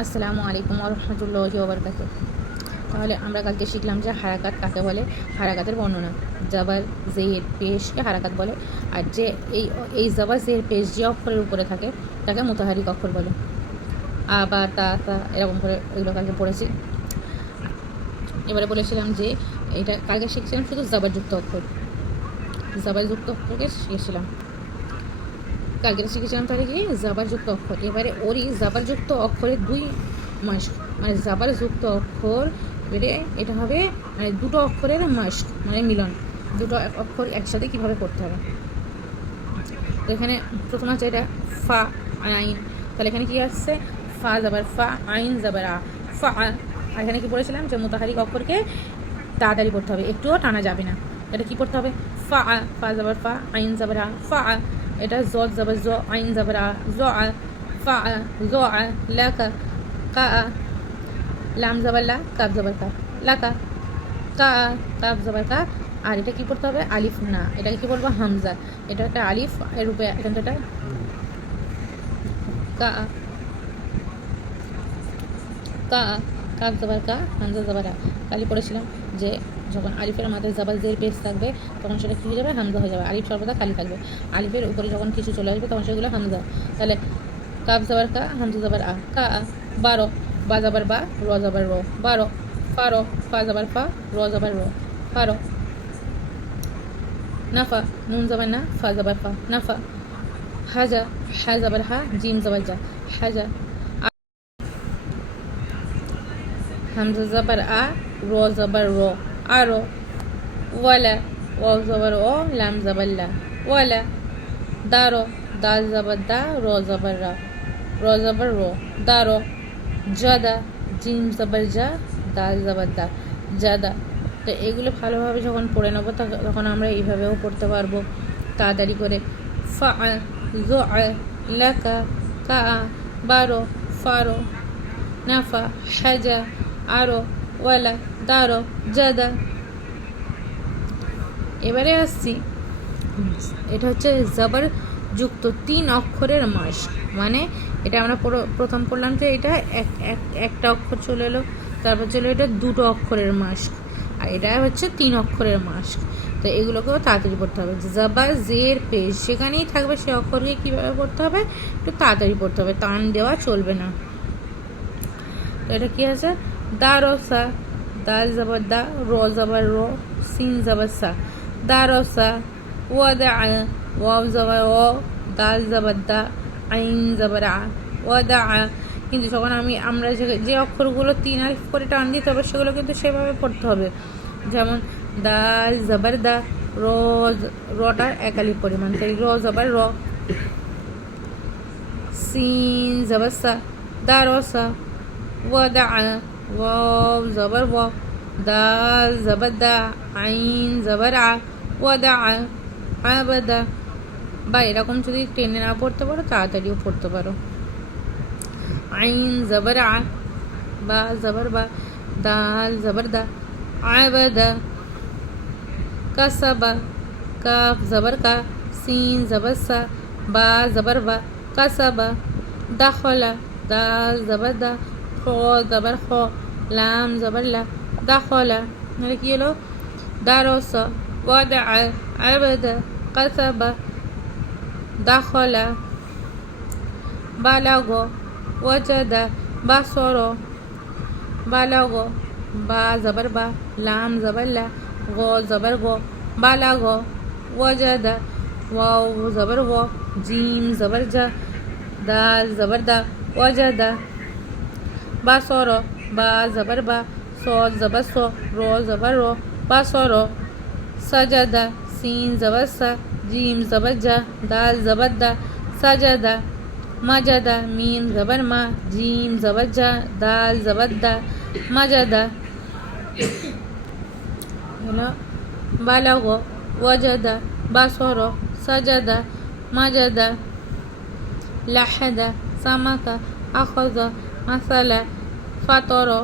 আসসালামু আলাইকুম ওয়া রাহমাতুল্লাহি ওয়া বারাকাতুহু। তাহলে আমরা কালকে শিখলাম যে হারাকাত কাকে বলে, হারাকাতের বর্ণনা। জাবার জের পেশকে হারাকাত বলে, আর যে এই এই জাবার জের পেশ যে অক্ষরের উপরে থাকে তাকে মুতাহারিক অক্ষর বলে। আ বা তা তা এরকম করে এগুলো কালকে পড়েছি। এবারে বলেছিলাম যে এটা কালকে শিখছিলাম শুধু জাবারযুক্ত অক্ষর, জাবারযুক্ত অক্ষরকে শিখেছিলাম। কালকে শিখেছিলাম তাহলে কি জাবারযুক্ত অক্ষর। এবারে ওরই জাবারযুক্ত অক্ষরের দুই মাস্ক, মানে জাবারযুক্ত অক্ষর, এবারে এটা হবে মানে দুটো অক্ষরের মাস্ক মানে মিলন, দুটো অক্ষর একসাথে কিভাবে করতে হবে। তো এখানে প্রথম আছে এটা ফা আইন, তাহলে এখানে কি আসছে ফা জাবার ফা আইন জাবার আ ফা। আর এখানে কি বলেছিলাম যে মুতাহারিক অক্ষরকে তাড়াতাড়ি পড়তে হবে, একটুও টানা যাবে না। এটা কি পড়তে হবে ফা ফা জাবার ফা আইন জাবার আ ফা। এটা জ জাবার জ আইন জাবার আ জ আ ফা জ আ লাকা কা লাম জাবার লা কাব জাবার কা লাকা কা কাব জাবার কা। আর এটা কি পড়তে হবে আলিফ না, এটাকে কি বলবো হামজা। এটা একটা আলিফ এর রূপে, এখান থেকে কা কা কাব জাবার কা হামজা জাবার আ। কালি পড়েছিলাম যে যখন আলিফের মাথায় জাবার জের পেশ থাকবে তখন সেটা কী হয়ে যাবে হামজা হয়ে যাবে। আলিফ সর্বদা খালি থাকবে, আলিফের উপরে যখন কিছু চলে আসবে তখন সেগুলো হামজা। তাহলে কাব জাবার কা হামজা জাবার আ কা আ। 12 বা জাবার বা র জাবার র 12 ফারো ফা জাবার ফা র জাবার র ফারো। নাফা নুন জাবার না ফা জাবার ফা নাফা। হাজা হা জাবার হা জিম জাবার যা হাজা। হামজা জাবার আ র জাবার র আরো। ওয়ালা ওয়াও জাবার ও লাম জাবার লা ওয়ালা। দারো দাল জাবার দা র জাবার রা র জাবার র দারো। জাদা জিম জাবার যা দাল জাবার দা জাদা। তো এগুলো ভালোভাবে যখন পড়ে নেবো তখন আমরা এইভাবেও পড়তে পারবো তাড়াতাড়ি করে। ফা জো লাকা কা 12 ফারো নাফা হাজা আরো ওয়ালা দারো জাদা। এবারে আসছি, এটা হচ্ছে জাবার যুক্ত 3 অক্ষরের মাস, মানে এটা আমরা প্রথম পড়লাম যে এটা একটা অক্ষর চলে এলো, তারপর চলে এটা দুটো অক্ষরের মাস্ক, আর এটা হচ্ছে 3 অক্ষরের মাস্ক। তো এগুলোকেও তাড়াতাড়ি পড়তে হবে। জাবার জের পেশ সেখানেই থাকবে, সে অক্ষরকে কীভাবে পড়তে হবে একটু তাড়াতাড়ি পড়তে হবে, টান দেওয়া চলবে না। তো এটা কী আছে দারসা দাল জাবার দা র জাবার র সিন জাবার সা দারসা। ওয়াদা ওয়াও জাবার ও দাল জাবার দা আইন জাবার আ ওয়াদা। কিন্তু যখন আমরা যে অক্ষরগুলো 3 আলিফ করে টান দিতে হবে সেগুলো কিন্তু সেভাবে পড়তে হবে। যেমন দাল জাবার দা র, রটা 1 আলিফ পরিমাণ, তাই র জাবার র। সিন জাবার সা দারসা ওয়াদা ওয়াও জাবার ওয়া দাল জাবার দা আইন জাবার আ ওয়াদা আবাদা। বা এরকম যদি টেনে না পড়তে পারো তাড়াতাড়িও পড়তে পারো। আইন জাবার আ বা জাবার বা দাল জাবার দা আবাদা। কাসাবা কাফ জাবার কা সিন জাবার সা বা জাবার বা কাসাবা। দাখলা দাল জাবার দা খ জাবার খ লাম জাবার লা দাখলা। মানে কি হলো দারসা ওয়াদা আবাদা কাসাবা দাখলা। বালাগো ওয়াজাদা বাসরো বালাগো বা জাবার বা লাম জাবার লা গো জাবার গো বালাগো ওয়াজাদা ওয়াও জাবার ওয়া জিম জাবার যা দাল জাবার দা ওয়াজাদা। বাসরো বা জাবার বা স জাবার স র জাবার র বাসরো। সাজাদা সিন জাবার সা জিম জাবার যা দাল জাবার দা সাজাদা। মাজাদা মিম জাবার মা জিম জাবার যা দাল জাবার দা মাজাদা। হলো বালাগো ওয়াজাদা বাসরো সাজাদা মাজাদা। লাহাদা সামাকা আখাযা মাসালা ফাতরো।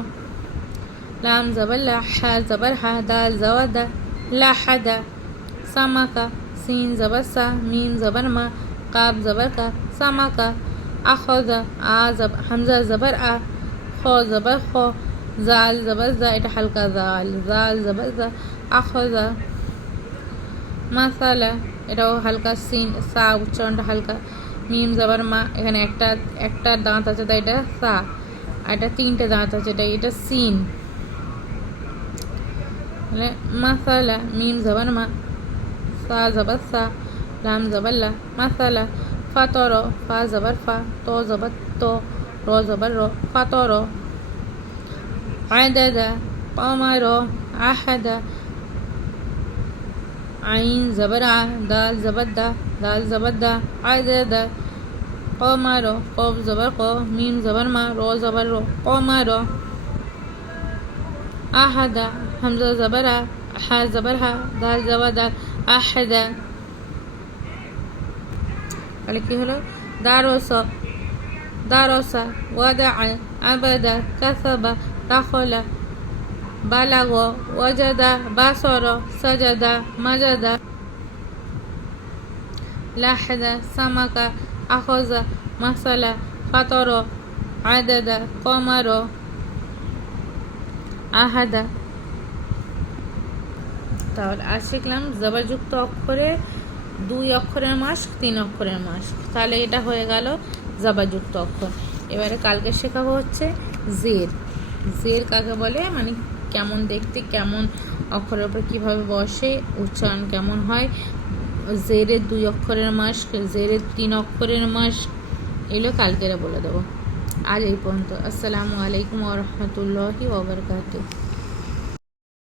লাম জাবার লা হা জাবার হা দাল জাওয়াদা লাহাদা। সামাকা সিন জাবার সা মিম জাবার মা কাব জাবার কা সামাকা। আখাযা হামজা জাবার আ খ জবর খ, জাল জবর জা, এটা হালকা জাল, জাল জবর জা, আখজা। মাসালা, এটাও হালকা সিন, সা উচ্চারণটা হালকা। মিম জবর মা, এখানে একটা দাঁত আছে তাই এটা সা, আর এটা তিনটে দাঁত আছে তাই এটা সিন। মাসালা, মিম জবর মা, সা জবর সা, লাম জবর লা, মাসালা। ফাতর, ফা জবর ফা, তো জবর তো, র জবর র, ফাতর। আদাদা, কমার, আহাদা। আইন জবর আ, দাল জবর দা, দাল জবর দা, আদাদা। কমার, কফ জবর ক, মিম জবর মা, র জবর র, কমার। আহাদা, হামজা জবর আ, হা জবর হা, দাল জবর দা, আহাদা। তাহলে কি হলো? দারসা, দারসা, ওয়াদা, আবাদা, কাসাবা, দাখলা, বালাগ, ওয়াজাদা, বাসর, সাজাদা, মাজাদা। লাহাদা, সামাকা, আখজা, মাসালা, ফাতর, আদাদা, কমার, আহাদা। তাহলে আজ শিখলাম জবরযুক্ত অক্ষরে 2 অক্ষরের মাস্ক, 3 অক্ষরের মাস্ক। তাহলে এটা হয়ে গেল জবরযুক্ত অক্ষর। এবারে কালকে শেখাবো হচ্ছে জের। জের কাকে বলে, মানে কেমন দেখতে, কেমন অক্ষরের উপর কীভাবে বসে, উচ্চারণ কেমন হয়, জেরের 2 অক্ষরের মাস্ক, জেরের 3 অক্ষরের মাস্ক, এগুলো কালকেরা বলে দেবো। আজ এই পর্যন্ত। আসসালামু আলাইকুম ওয়া রাহমাতুল্লাহি ওয়া বারাকাতুহু।